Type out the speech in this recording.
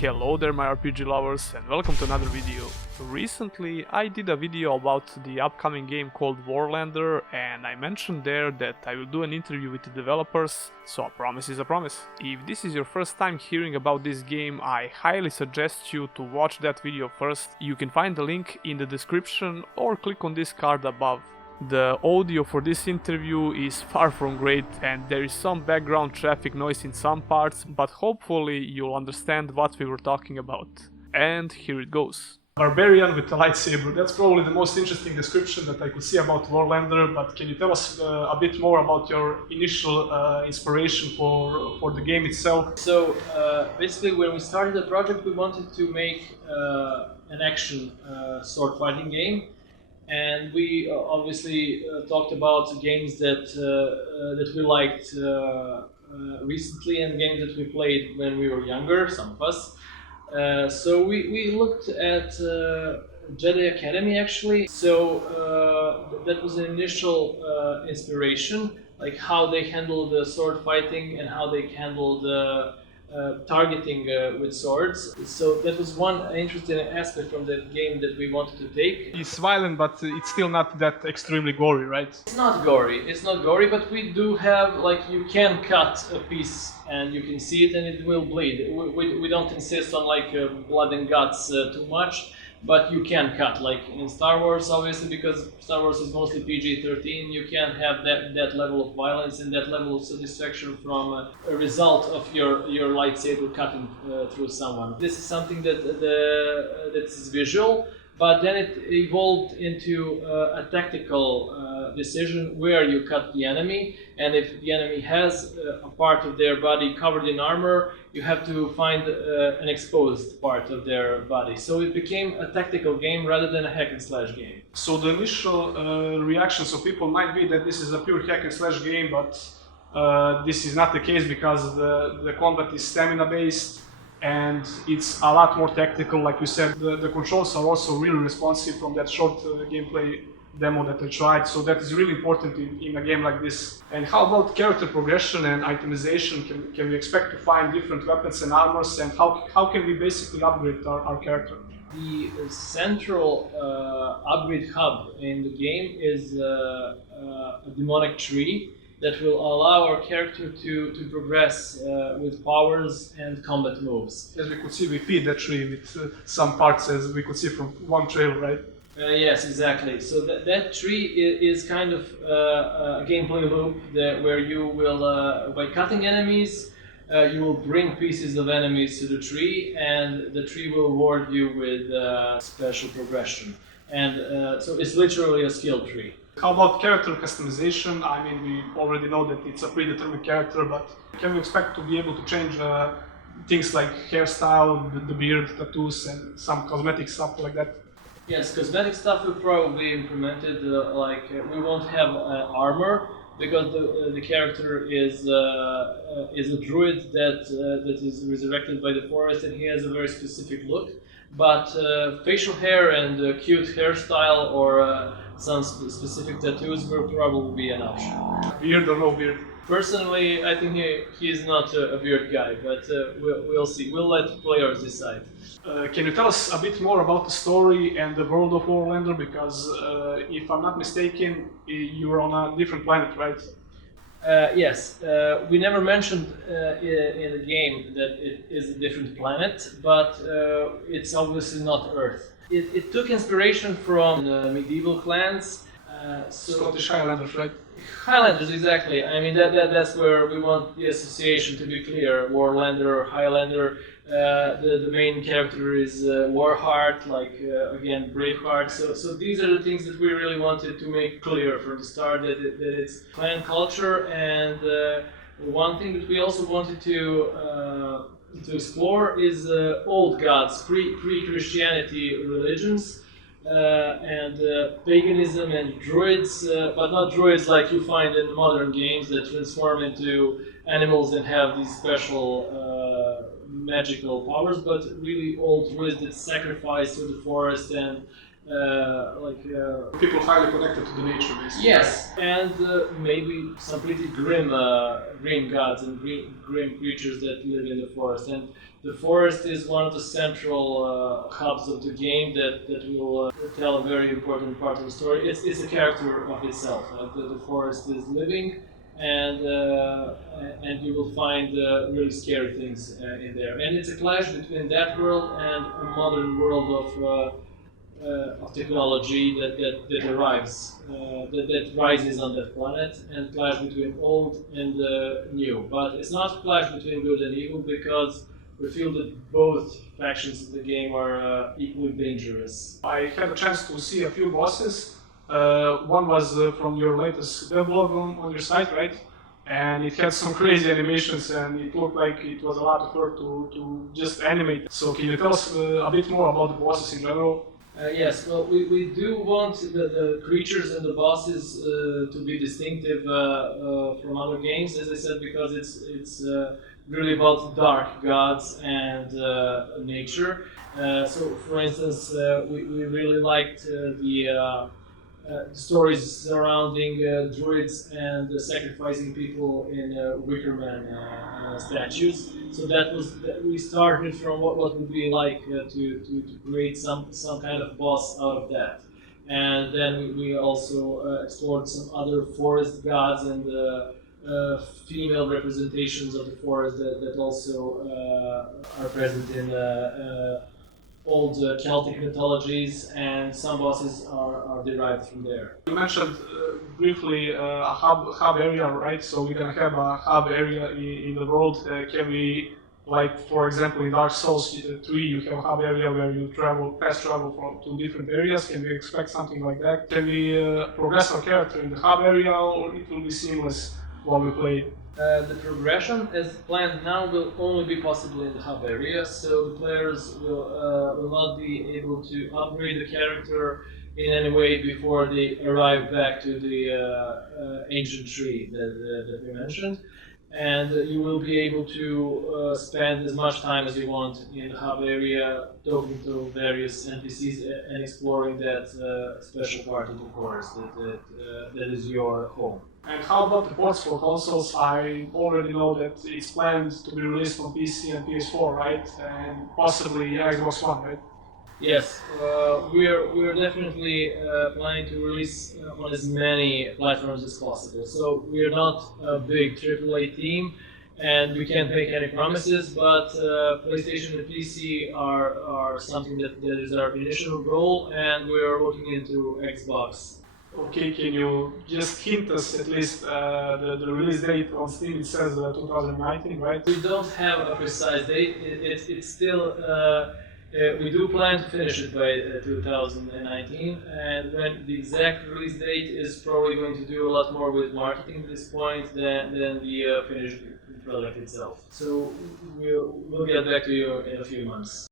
Hello there my RPG lovers and welcome to another video. Recently I did a video about the upcoming game called Warlander and I mentioned there that I will do an interview with the developers, so a promise is a promise. If this is your first time hearing about this game, I highly suggest you to watch that video first. You can find the link in the description or click on this card above. The audio for this interview is far from great and there is some background traffic noise in some parts, but hopefully you'll understand what we were talking about. And here it goes. Barbarian with a lightsaber, that's probably the most interesting description that I could see about Warlander, but can you tell us a bit more about your initial inspiration for the game itself? So basically when we started the project we wanted to make an action sword fighting game. And we obviously talked about games that we liked recently and games that we played when we were younger, some of us. So we looked at Jedi Academy actually. So that was an initial inspiration, like how they handle the sword fighting and how they handle the targeting with swords. So that was one interesting aspect from the game that we wanted to take. It's violent, but it's still not that extremely gory, right? It's not gory, but we do have, like, you can cut a piece and you can see it and it will bleed. We don't insist on like blood and guts too much, but you can cut, like in Star Wars, obviously, because Star Wars is mostly PG-13, you can have that level of violence and that level of satisfaction from a result of your lightsaber cutting through someone. This is something that is visual, but then it evolved into a tactical decision where you cut the enemy, and if the enemy has a part of their body covered in armor, you have to find an exposed part of their body. So it became a tactical game rather than a hack and slash game. So the initial reactions of people might be that this is a pure hack and slash game, but this is not the case because the combat is stamina based and it's a lot more tactical. Like you said, the controls are also really responsive from that short gameplay demo that I tried, so that is really important in a game like this. And how about character progression and itemization? Can we expect to find different weapons and armors, and how can we basically upgrade our character? The central upgrade hub in the game is a demonic tree that will allow our character to progress with powers and combat moves. As we could see, we feed that tree with some parts, as we could see from one trailer, right? Yes, exactly. So that tree is kind of a gameplay loop where you will, by cutting enemies, you will bring pieces of enemies to the tree, and the tree will reward you with special progression. And so it's literally a skill tree. How about character customization? I mean, we already know that it's a predetermined character, but can we expect to be able to change things like hairstyle, the beard, tattoos, and some cosmetic stuff like that? Yes, cosmetic stuff will probably be implemented. We won't have armor because the character is a druid that is resurrected by the forest, and he has a very specific look. But facial hair and cute hairstyle or some specific tattoos will probably be an option. Beard or no beard? Personally, I think he is not a beard guy, but we'll see. We'll let players decide. Can you tell us a bit more about the story and the world of Warlander? Because if I'm not mistaken, you're on a different planet, right? Yes, we never mentioned in the game that it is a different planet, but it's obviously not Earth. It took inspiration from the medieval clans. Scottish Highlanders, right? Highlanders, exactly. I mean, that's where we want the association to be clear. Warlander or Highlander. The main character is Warheart, like again Braveheart. So these are the things that we really wanted to make clear from the start, that it's clan culture. And one thing that we also wanted to explore is old gods, pre-Christianity religions. And paganism and druids, but not druids like you find in modern games that transform into animals and have these special magical powers, but really old druids that sacrifice to the forest and People highly connected to the nature, basically. Yes, and maybe some pretty grim gods and grim creatures that live in the forest. And the forest is one of the central hubs of the game that will tell a very important part of the story. It's a character of itself. The forest is living, and you will find really scary things in there. And it's a clash between that world and a modern world of technology that arrives, that rises on that planet, and clash between old and new. But it's not a clash between good and evil, because we feel that both factions of the game are equally dangerous. I had a chance to see a few bosses. One was from your latest devlog on your site, right? And it had some crazy animations, and it looked like it was a lot of work to just animate. So can you tell us a bit more about the bosses in general? Yes, well, we do want the creatures and the bosses to be distinctive from other games, as I said, because it's really about dark gods and nature. So, for instance, we really liked the stories surrounding druids and sacrificing people in Wickerman statues. So we started from what would be like to create some kind of boss out of that. And then we also explored some other forest gods and female representations of the forest that also are present in old Celtic mythologies, and some bosses are derived from there. You mentioned briefly a hub area, right? So we're gonna have a hub area in the world. Can we, like for example in Dark Souls 3, you have a hub area where you fast travel from to different areas. Can we expect something like that? Can we progress our character in the hub area, or it will be seamless while we play? The progression as planned now will only be possible in the hub area, so the players will not be able to upgrade the character in any way before they arrive back to the ancient tree that we mentioned. And you will be able to spend as much time as you want in the hub area, talking to various NPCs and exploring that special part of the forest that is your home. And how about the ports for consoles? I already know that it's planned to be released on PC and PS4, right? And possibly Xbox One, right? Yes, we're definitely planning to release on as many platforms as possible. So we're not a big AAA team, and we can't make any promises, but PlayStation and PC are something that is our initial goal, and we're looking into Xbox. Okay, can you just hint us at least the release date on Steam? It says 2019, right? We don't have a precise date. It's still. We do plan to finish it by 2019, and when the exact release date is probably going to do a lot more with marketing at this point than the finished product itself. So we'll get back to you in a few months.